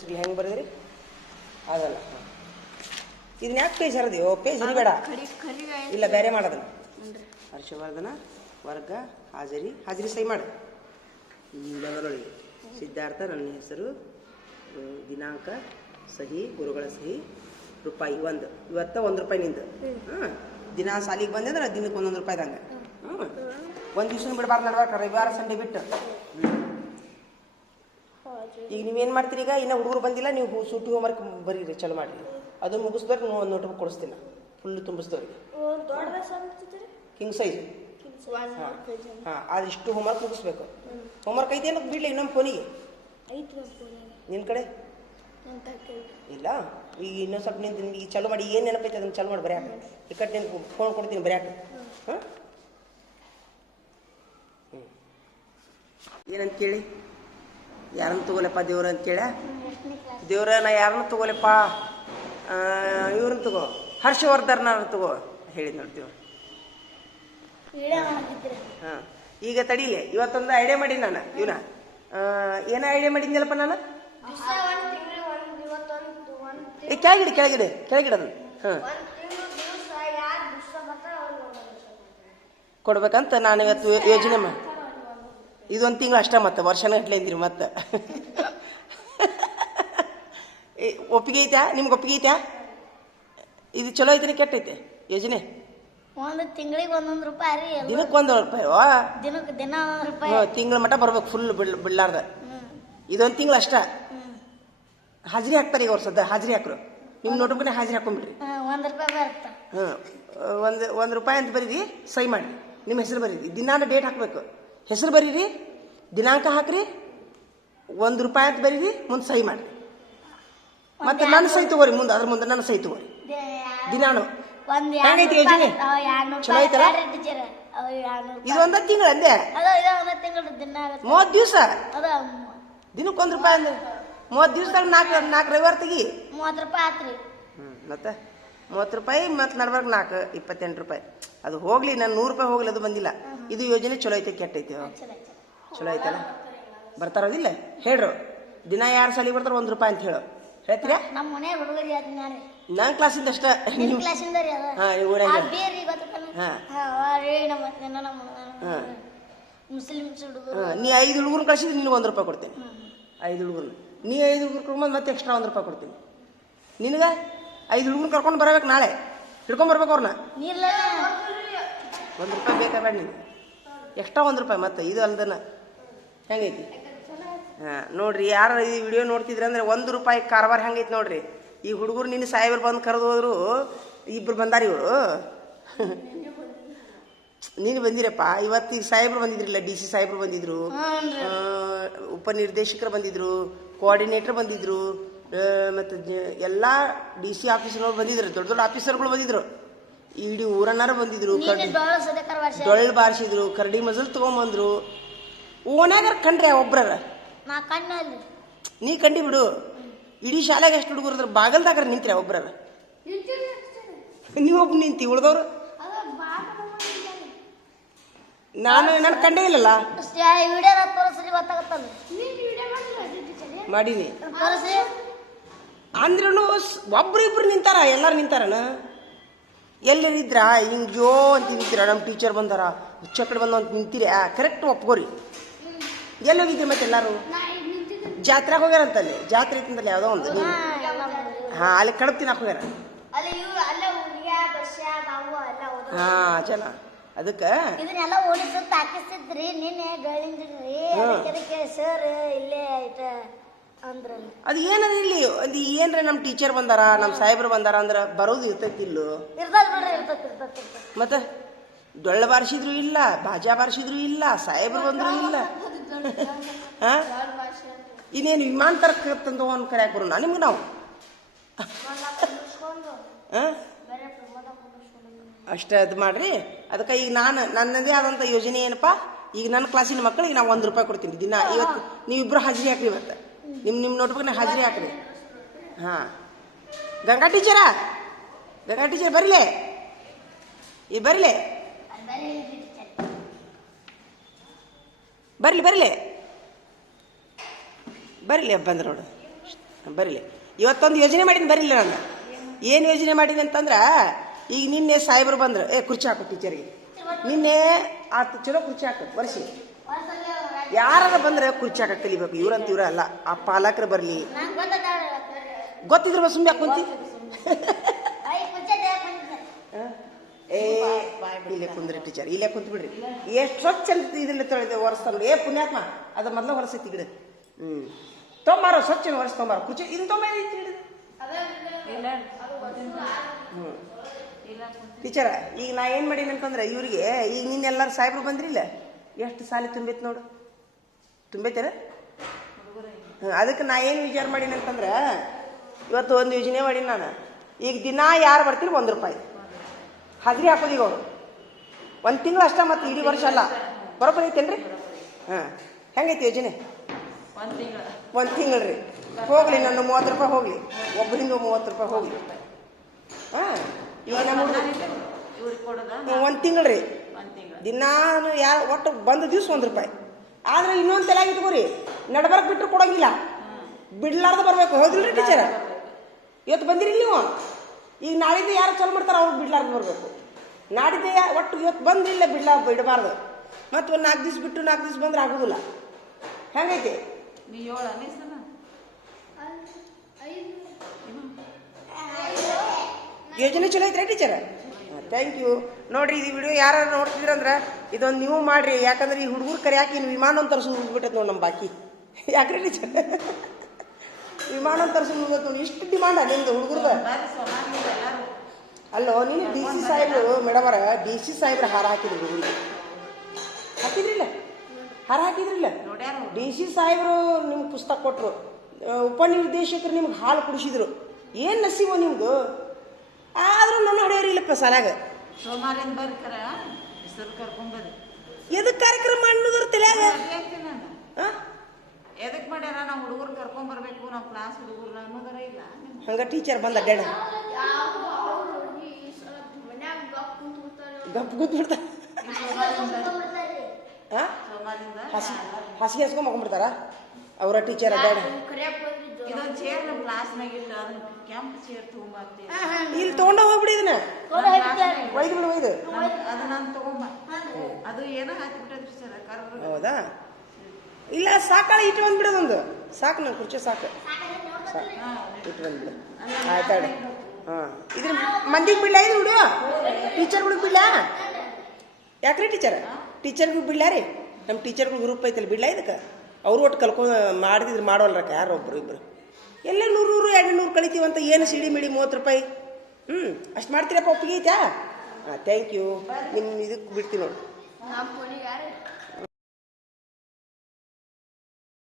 ಸರಿ ಹೆಂಗೆ ಬರೆದ್ರಿ ಆಗಲ್ಲ. ಇದನ್ನ ಯಾಕೆ ಪೇಜ್ ಹರಿದೆಯೋ? ಪೇಜ್ ಹರಿಬೇಡ, ಇಲ್ಲ ಬೇರೆ ಮಾಡೋದನ್ನ. ಹರ್ಷವರ್ಧನ ವರ್ಗ ಹಾಜರಿ, ಹಾಜರಿ ಸಹಿ ಮಾಡು. ಈ ಲೆವೆಲೊಳಗೆ ಸಿದ್ಧಾರ್ಥ ನನ್ನ ಹೆಸರು, ದಿನಾಂಕ ಸಹಿ, ಗುರುಗಳ ಸಹಿ, ರೂಪಾಯಿ ಒಂದು. ಇವತ್ತ ₹1 ನಿಂದು. ದಿನ ಸಾಲಿಗೆ ಬಂದೆ ಅಂದ್ರೆ ದಿನಕ್ಕೆ ₹1 ಹಂಗೆ. ಒಂದು ದಿವ್ಸ ಬಿಡಬಾರ್ದು, ನಡ್ಬೇಕು ರವಿವಾರ ಸಂಡೇ ಬಿಟ್ಟು. ಈಗ ನೀವೇನು ಮಾಡ್ತೀರಿ? ಈಗ ಇನ್ನೂ ಹುಡುಗರು ಬಂದಿಲ್ಲ, ನೀವು ಸೂಟಿ ಹೋಮ್ವರ್ಕ್ ಬರೀರಿ, ಚಲೋ ಮಾಡಿ. ಅದು ಮುಗಿಸ್ದವ್ರಿಗೆ ನೀವು ಒಂದು ನೋಟ್ಬುಕ್ ಕೊಡಿಸ್ತೀನಿ, ಫುಲ್ ತುಂಬಿಸ್ದವ್ರಿಗೆ. King size. ಹಾಂ, ಅದಿಷ್ಟು ಹೋಮ್ವರ್ಕ್ ಮುಗಿಸ್ಬೇಕು. ಹೋಮ್ವರ್ಕ್ ಐತೆ ಏನಕ್ಕೆ ಬಿಡಲಿ ಇನ್ನೊಂದು ಫೋನಿಗೆ? ನಿನ್ನ ಕಡೆ ಇಲ್ಲ. ಈಗ ಇನ್ನೊಂದು ಸ್ವಲ್ಪ ನಿಂತು ಈಗ ಚಲೋ ಮಾಡಿ, ಏನು ನೆನಪೈತೆ ಅದನ್ನು ಚಲೋ ಮಾಡಿ ಬರೆಯಾಕ. ಈ ಕಡೆ ನಿನ್ಗೆ ಫೋನ್ ಕೊಡ್ತೀನಿ ಬರೆಯಾಕ. ಹಾಂ, ಏನಂತ ಕೇಳಿ? ಯಾರನ್ನ ತಗೋಲಪ್ಪ ದೇವ್ರ ಅಂತ ಕೇಳ? ದೇವ್ರ ನಾ ಯಾರನ್ನ ತಗೋಲಪ್ಪ? ಇವ್ರನ್ನ ತಗೋ, ಹರ್ಷವರ್ಧನ ತಗೋ ಹೇಳಿದ್ ನೋಡ್ತೀವಿ. ಹಾಂ, ಈಗ ತಡೀಲಿ, ಇವತ್ತೊಂದು ಐಡಿಯಾ ಮಾಡೀನಿ ನಾನು. ಇವನ ಏನೋ ಐಡಿಯಾ ಮಾಡಿದ್ನಲ್ಲಪ್ಪ ನಾನು. ಕೆಳಗಿಡದು. ಹಾಂ, ಕೊಡ್ಬೇಕಂತ ನಾನು ಇವತ್ತು ಯೋಜನೆ ಮಾಡಿ. ಇದೊಂದು ತಿಂಗಳು ಅಷ್ಟೇ, ಮತ್ತೆ ವರ್ಷನ ಗಟ್ಲೆ ಅಂದಿರಿ ಮತ್ತೆ. ಒಪ್ಪಿಗೆ ಐತ್ಯಾ? ನಿಮ್ಗೆ ಒಪ್ಪಿಗೆ ಐತ್ಯಾ? ಇದು ಚಲೋ ಐತೆ ಕೆಟ್ಟೈತೆ ಯೋಜನೆ? ಒಂದು ತಿಂಗಳಿಗೆ ₹1 ರೀ. ದಿನಕ್ಕೆ ₹1. ದಿನಕ್ಕೆ ದಿನ ₹1. ತಿಂಗಳ ಮಟ್ಟ ಬರ್ಬೇಕು ಫುಲ್ ಬಿಡ್ಲಾರ್ದ. ಇದೊಂದು ತಿಂಗಳು ಅಷ್ಟ. ಹಾಜರಿ ಹಾಕ್ತಾರೆ ಈಗ ಅವ್ರು ಸದ್ದ. ಹಾಜರಿ ಹಾಕ್ರು, ನಿಮ್ಮ ನೋಟ್ಬುಕ್ನೇ ಹಾಜರಿ ಹಾಕೊಂಡ್ಬಿಡ್ರಿ. ₹1 ಬರುತ್ತೆ. ಹಾಂ, ₹1 ಅಂತ ಬರೀರಿ, ಸಹಿ ಮಾಡಿ. ನಿಮ್ಮ ಹೆಸರು ಬರೀರಿ, ದಿನಾನ ಡೇಟ್ ಹಾಕಬೇಕು. ಹೆಸರು ಬರೀರಿ, ದಿನಾಂಕ ಹಾಕ್ರಿ, ₹1 ಅಂತ ಬರೀರಿ, ಮುಂದೆ ಸಹಿ ಮಾಡಿ. ಮತ್ತೆ ನನ್ನ ಸಹಿ ತಗೋರಿ, ಮುಂದೆ ಅದ್ರ ಮುಂದೆ ನನ್ನ ಸಹಿ ತಗೋರಿ. ದಿನಾನು ಹೆಂಗೈತಿ ಯೋಜನೆ? ಚಲೋ ಐತಲ್ಲ? ಇದು ಒಂದ ತಿಂಗಳು ಅಂದೆ, 30 ದಿವಸ. ದಿನಕ್ಕೆ ₹1 ಅಂದ್ರೆ 30 ದಿವಸದಾಗ 4 ರವಿವಾರ ತೆಗಿ. ₹30 ಆತ್ರಿ. ಮತ್ತೆ ₹30 ಮತ್ತೆ ನಡ್ಬರ್ಗ 4 ₹28. ಅದು ಹೋಗ್ಲಿ, ನಾನು ₹100 ಹೋಗ್ಲಿ, ಅದು ಬಂದಿಲ್ಲ. ಇದು ಯೋಜನೆ ಚಲೋ ಐತೆ ಕೆಟ್ಟೈತಿ? ಚಲೋ ಐತಲ್ಲ? ಬರ್ತಾರೋದಿಲ್ಲ ಹೇಳ್ರು. ದಿನ ಯಾರು ಸಾಲಿಗೆ ಬರ್ತಾರ ₹1 ಅಂತ ಹೇಳು. ಹೇಳ್ತೀರಾ? ನಮ್ಮ ಮನೆ ಹುಡುಗರಿ ನನ್ನ ಕ್ಲಾಸಿಂದ ಅಷ್ಟ. ಮುಸ್ಲಿಮ್ಸ್ ಹುಡುಗರು. ನೀ 5 ಹುಡುಗರು ಕಳಿಸಿದ್ರೆ ನಿನ್ಗೆ ₹1 ಕೊಡ್ತೀನಿ. 5 ಹುಡುಗರು, ನೀ 5 ಹುಡುಗರು ಕರ್ಕೊಂಡ್ ಮತ್ತೆ ಎಕ್ಸ್ಟ್ರಾ ₹1 ಕೊಡ್ತೀನಿ. ನಿನಗೆ 5 ಹುಡುಗರು ಕರ್ಕೊಂಡು ಬರಬೇಕು, ನಾಳೆ ಹಿಡ್ಕೊಂಡ್ ಬರ್ಬೇಕು ಅವ್ರನ್ನ. ₹1 ಬೇಕಾ ಬೇಡ ನೀನು? ಎಕ್ಸ್ಟ್ರಾ ₹1 ಮತ್ತೆ ಇದು ಅಲ್ದನ. ಹೆಂಗೈತಿ? ಹಾಂ, ನೋಡ್ರಿ, ಯಾರು ಈ ವಿಡಿಯೋ ನೋಡ್ತಿದ್ರಿ ಅಂದ್ರೆ ₹1 ಕಾರವಾರ ಹೆಂಗೈತಿ ನೋಡ್ರಿ. ಈ ಹುಡುಗರು ನಿನ್ನ ಸಾಹೇಬರು ಬಂದು ಕರೆದು ಹೋದ್ರು, 2 ಬಂದಾರ ಇವರು. ನೀನು ಬಂದಿರಪ್ಪ. ಇವತ್ತು ಈಗ ಸಾಹೇಬ್ರು ಬಂದಿದ್ರಿಲ್ಲ, DC ಸಾಹೇಬ್ರು ಬಂದಿದ್ರು, ಉಪನಿರ್ದೇಶಕರು ಬಂದಿದ್ರು, ಕೋಆರ್ಡಿನೇಟರ್ ಬಂದಿದ್ರು, ಮತ್ತು ಎಲ್ಲ DC ಆಫೀಸರ್ಗಳು ಬಂದಿದ್ರು, ದೊಡ್ಡ ದೊಡ್ಡ ಆಫೀಸರ್ಗಳು ಬಂದಿದ್ರು, ಇಡೀ ಊರನ್ನಾರು ಬಂದಿದ್ರು. ಡೊಳ್ಳು ಬಾರಿಸಿದ್ರು, ಕರಡಿ ಮಜಲ್ ತಗೊಂಬಂದ್ರು. ಓನ್ಯಾಗಾರ ಕಂಡ್ರಿ ಒಬ್ರ? ನೀ ಕಂಡಿ ಬಿಡು. ಇಡೀ ಶಾಲೆಗೆ ಎಷ್ಟು ಹುಡುಗರು ಅದ್ರ ಬಾಗಲ್ದಾಗ ನಿಂತ್ರೆ ಒಬ್ರ? ನೀವೊಬ್ಬ ನಿಂತಿ, ಉಳ್ದವ್ರು ನಾನು ಕಂಡೇ ಇಲ್ಲಲ್ಲ. ಮಾಡೀನಿ ಅಂದ್ರೂ ಒಬ್ರು ನಿಂತಾರ, ಎಲ್ಲಾರು ನಿಂತಾರನ? ಎಲ್ಲರಿದ್ರ ಹಿಂಗ್ಯೋ ಅಂತ ನಿಂತೀರ? ನಮ್ಮ ಟೀಚರ್ ಬಂದಾರ, ಹುಚ್ಚಕಡೆ ಬಂದ ಅಂತ ನಿಂತೀರ? ಕರೆಕ್ಟ್ ಒಪ್ಕೋರಿ. ಎಲ್ಲೋಗಿದ್ರಿ ಮತ್ತೆ ಎಲ್ಲಾರು? ಜಾತ್ರೆಗೆ ಹೋಗ್ಯಾರಂತಲ್ಲಿ, ಜಾತ್ರೆ ಐತಂದಲ್ಲಿ ಯಾವುದೋ ಒಂದು. ಹಾಂ, ಅಲ್ಲಿ ಕಡಪ್ ತಿನ್ನಕ್ಕೆ ಹೋಗ್ಯಾರ. ಹಾಂ, ಚೆನ್ನ. ಅದಕ್ಕೆ ಇದನ್ನೆಲ್ಲ ಓಡಿಸುತ್ತ ಹಾಕಿಸ್ತಿದ್ರಿ ನಿನ್ನೆ ಗಳಿಂದ್ರಿ. ಸರ್ ಇಲ್ಲೇ ಆಯ್ತ ಅಂದ್ರಲ್ಲ. ಅದು ಏನದ ಇಲ್ಲಿ? ಅದು ಏನ್ರ ನಮ್ಮ ಟೀಚರ್ ಬಂದಾರ, ನಮ್ಮ ಸಾಹೇಬ್ರು ಬಂದಾರ ಅಂದ್ರೆ ಬರೋದು ಇರ್ತೈತಿ ಇಲ್ಲೋ? ಮತ್ತೆ ಡೊಳ್ಳ ಬಾರಿಸಿದ್ರು ಇಲ್ಲ, ಬಾಜಾ ಬಾರಿಸಿದ್ರು ಇಲ್ಲ, ಸಾಹೇಬ್ರು ಬಂದ್ರು ಇಲ್ಲ. ಹಾ, ಇನ್ನೇನು ವಿಮಾನ ತರಕಂತ ಒಂದು ಕರೆಯಾಕ ಬರೋಣ ನಿಮ್ಗೆ ನಾವು? ಅಷ್ಟೇ ಅದು ಮಾಡ್ರಿ. ಅದಕ್ಕೆ ಈಗ ನನ್ನದೇ ಆದಂಥ ಯೋಜನೆ ಏನಪ್ಪ, ಈಗ ನನ್ನ ಕ್ಲಾಸಿನ ಮಕ್ಕಳಿಗೆ ನಾವು ₹1 ಕೊಡ್ತೀನಿ ದಿನ. ಇವತ್ತು ನೀವಿಬ್ಬರು ಹಾಜರಿ ಹಾಕ್ರಿ, ಇವತ್ತು ನಿಮ್ಮ ನೋಟ್ಬುಕ್ನ ಹಾಜರಿ ಹಾಕ್ರಿ. ಹಾಂ, ಗಂಗಾ ಟೀಚರ್ ಬರಲೇ, ಈ ಬರಲೇ ಬರಲಿ ಬಂದ್ರೆ ನೋಡು. ಬರೀಲಿ. ಇವತ್ತೊಂದು ಯೋಜನೆ ಮಾಡೀನಿ ಬರೀಲ್ಲ ನಾನು. ಏನು ಯೋಜನೆ ಮಾಡೀನಿ ಅಂತಂದ್ರೆ, ಈಗ ನಿನ್ನೆ ಸಾಹೇಬರು ಬಂದ್ರು, ಕುರ್ಚಿ ಹಾಕು ಟೀಚರ್ಗೆ. ನಿನ್ನೆ ಆತು ಚಲೋ ಕುರ್ಚಿ ಹಾಕು ಬರ್ಸಿ. ಯಾರು ಬಂದ್ರೆ ಕುರ್ಚಿ ಹಾಕಕ್ಕೆ ಕಲಿಬೇಕು. ಇವ್ರಂತ ಇವ್ರ ಅಲ್ಲ, ಆ ಪಾಲಕರು ಬರಲಿ. ಗೊತ್ತಿದ್ರು ಸುಮ್ಮನೆ ಕುಂತಿ ಇಲ್ಲೇ ಕುಂದ್ರಿ ಟೀಚರ್, ಇಲ್ಲೇ ಕುಂತ್ ಬಿಡ್ರಿ. ಎಷ್ಟು ಸ್ವಚ್ಛ ಅಂತ ಇದನ್ನ ತೊಳೆದ ಒರೆಸ್ತಾ ನೋಡಿ. ಪುಣ್ಯಾತ್ಮ ಅದು ಮೊದಲ ಹೊರಸೈತಿ ಗಿಡ. ತೊಂಬಾರೋ ಸ್ವಚ್ಛ ಒರೆಸ್ ತೊಂಬಾರೋ ಕುರ್ಚಿ ಇದನ್ನ ತೊಂಬ ಟೀಚರ. ಈಗ ನಾ ಏನು ಮಾಡೀನಿ ಅಂತಂದ್ರೆ ಇವ್ರಿಗೆ, ಈಗ ನಿನ್ನೆಲ್ಲರೂ ಸಾಹೇಬ್ರು ಬಂದ್ರಿಲ್ಲ, ಎಷ್ಟು ಸಾಲಿ ತುಂಬೈತಿ ನೋಡು. ತುಂಬೈತಾರ. ಅದಕ್ಕೆ ನಾ ಏನು ವಿಚಾರ ಮಾಡೀನಿ ಅಂತಂದ್ರೆ, ಇವತ್ತು ಒಂದು ಯೋಜನೆ ಮಾಡೀನಿ ನಾನು. ಈಗ ದಿನ ಯಾರು ಬರ್ತೀರಿ ₹1 ಹಾಜರಿ ಹಾಕೋದು. ಈಗ ಅವರು ಒಂದು ತಿಂಗಳು ಅಷ್ಟ, ಮತ್ತು ಇಡೀ ವರ್ಷ ಅಲ್ಲ. ಬರೋಬ್ಬರಿ ಐತೇನ್ರಿ? ಹಾಂ, ಹೆಂಗೈತಿ ಯೋಜನೆ? ಒಂದು ತಿಂಗಳು ರೀ. ಹೋಗ್ಲಿ, ನನ್ನ ₹30 ಹೋಗ್ಲಿ, ಒಬ್ಬರಿಂದ ₹30 ಹೋಗ್ಲಿ. ಹಾಂ, ಈಗ ನಮ್ಮ ಒಂದು ತಿಂಗಳು ರೀ. ದಿನಾನು ಯಾರು ಒಟ್ಟು ಬಂದ ದಿವ್ಸ ₹1. ಆದ್ರೆ ಇನ್ನೊಂದು ತಲೆಯಾಗಿ ಇಟ್ಕೋರಿ, ನಡ್ಬರ್ಕ್ ಬಿಟ್ಟರು ಕೊಡೋಂಗಿಲ್ಲ, ಬಿಡ್ಲಾರ್ದು ಬರ್ಬೇಕು. ಹೌದಿಲ್ರಿ ಟೀಚರ್? ಇವತ್ತು ಬಂದಿರಿ ನೀವು, ಈಗ ನಾಳಿದ್ದು ಯಾರು ಚಲೋ ಮಾಡ್ತಾರೆ ಅವ್ರಿಗೆ ಬಿಡ್ಲಾರ್ದು ಬರಬೇಕು. ನಾಡಿದ್ದೆ ಒಟ್ಟು ಇವತ್ತು ಬಂದಿಲ್ಲ ಬಿಡಬಾರ್ದು. ಮತ್ತು ಒಂದು 4 ದಿವ್ಸ ಬಿಟ್ಟು 4 ದಿವ್ಸ ಬಂದ್ರೆ ಆಗೋದಿಲ್ಲ. ಹೆಂಗೈತಿ ಯೋಜನೆ? ಚಲೋ ಐತ್ರಿ ಟೀಚರ್? Thank you. ನೋಡ್ರಿ, ಇದು ವಿಡಿಯೋ ಯಾರು ನೋಡ್ತಿದ್ರಂದ್ರೆ ಇದೊಂದು ನೀವು ಮಾಡ್ರಿ. ಯಾಕಂದ್ರೆ ಈ ಹುಡುಗರು ಕರೆಯಾಕಿ ಇನ್ನು ವಿಮಾನ ಒಂದು ತರಿಸಿ ಮುಗಿಬಿಟ್ಟೈತೆ ನೋಡಿ ನಮ್ಮ ಬಾಕಿ. ಯಾಕ್ರಿ ಟೀಚರ್? ವಿಮಾನ ತರಿಸಿ ಮುಗಿದೈತೆ ನೋಡಿ. ಇಷ್ಟು ಡಿಮಾಂಡ ನಿಮ್ದು ಹುಡುಗರ್ದ? ಅಲ್ಲೋ, ನೀನು DC ಸಾಹೇಬ್ರು ಮೇಡಮರ, DC ಸಾಹೇಬ್ರು ಹಾರ ಹಾಕಿದ್ರು ಹುಡುಗರಿಗೆ. ಹಾಕಿದ್ರಿಲ್ಲ? ಹಾರ ಹಾಕಿದ್ರಿಲ್ಲ? DC ಸಾಹೇಬ್ರು ನಿಮ್ಗೆ ಪುಸ್ತಕ ಕೊಟ್ಟರು, ಉಪನಿರ್ದೇಶಕರು ನಿಮ್ಗೆ ಹಾಲು ಕುಡಿಸಿದ್ರು. ಏನು ನಸೀಬೋ ನಿಮ್ದು. ಆದ್ರೂ ನನ್ನ ಹೊಡೆಯೋರಿಲ್ಲಪ್ಪ ಸಾಲಾಗ. ಸೋಮವಾರಿಂದ ಬರ್ಕರ ಹೆಸರು ಕರ್ಕೊಂಬರ್ರಿ. ಎದಕ್ಕೆ ಕಾರ್ಯಕ್ರಮ ಅನ್ನೋದ್ರ ತಲೆಯಾಗ ಎದಕ್ಕೆ ಮಾಡ್ಯಾರ? ನಾವು ಹುಡುಗರು ಕರ್ಕೊಂಬರ್ಬೇಕು, ನಾವು ಕ್ಲಾಸ್ ಹುಡುಗರು ಅನ್ನೋದರ ಇಲ್ಲ. ಹಂಗ ಟೀಚರ್ ಬಂದ ಅಡ್ಡಾಡ ಗಪ್ ಕೂತ್ಬಿಡ್ತಾರ. ಹಾಸಿಗೆ ಹಸ್ಕೊಂಡ್ ಮಕೊಂಡ್ಬಿಡ್ತಾರ ಅವರ ಟೀಚರ್ ಅಡ್ಡಾಡ. ಇದೊಂದು ಚೇರ್ ನಮ್ಮ ಕ್ಲಾಸ್ನಾಗ ಇಟ್ಟು ಅದನ್ನ ಕೆಂಪು ಚೇರ್ ತಗೊಂಬರ್ತೀವಿ. ಇಲ್ಲಿ ತಗೊಂಡ ಹೋಗ್ಬಿಡಿ, ಇದನ್ನ ಒಯ್ದು ಬಿಡು. ಒಯ್ದು ಅದು ನಾನು ತಗೊಂಬ, ಅದು ಏನೋ ಹಾಕಿಬಿಟ್ಟದ್ರಿ ಸರ್ ಕರ್ಬ. ಹೌದಾ? ಇಲ್ಲ, ಸಾಕಾಳ ಇಟ್ಟು ಬಂದ್ಬಿಡೋದೊಂದು ಸಾಕು. ನಂಗೆ ಕುರ್ಚಿ ಸಾಕು, ಇಟ್ಟು ಬಂದ್ಬಿಡು. ಆಯ್ತಾಡಿ. ಹಾಂ, ಇದ್ರ ಮಂದಿಗೆ ಬಿಡ್ಲ? ಇದು ಬಿಡು, ಟೀಚರ್ಗಳಿಗೆ ಬಿಡ್ಲ? ಯಾಕ್ರಿ ಟೀಚರ್? ಟೀಚರ್ಗಳಿಗೆ ಬಿಡ್ಲ ರೀ? ನಮ್ಮ ಟೀಚರ್ಗಳು ಗ್ರೂಪ್ ಐತಲ್ಲ, ಬಿಡ್ಲ ಇದಕ್ಕೆ? ಅವರು ಒಟ್ಟು ಕಲ್ಕೊಂಡು ಮಾಡಿದ್ರು ಮಾಡೋಲ್ರಕ್ಕ ಯಾರು ಒಬ್ರು ಇಬ್ಬರು. ಎಲ್ಲ 100 200 ಕಳಿತೀವಂತ ಏನು ಸಿಡಿ ಮಿಡಿ ₹30. ಅಷ್ಟು ಮಾಡ್ತೀರಪ್ಪ? ಒಪ್ಪಿಗೆ ಐತಾ? ಹಾಂ, ಥ್ಯಾಂಕ್ ಯು. ನಿಮ್ಮ ಇದಕ್ಕೆ ಬಿಡ್ತೀವಿ ನೋಡಿ.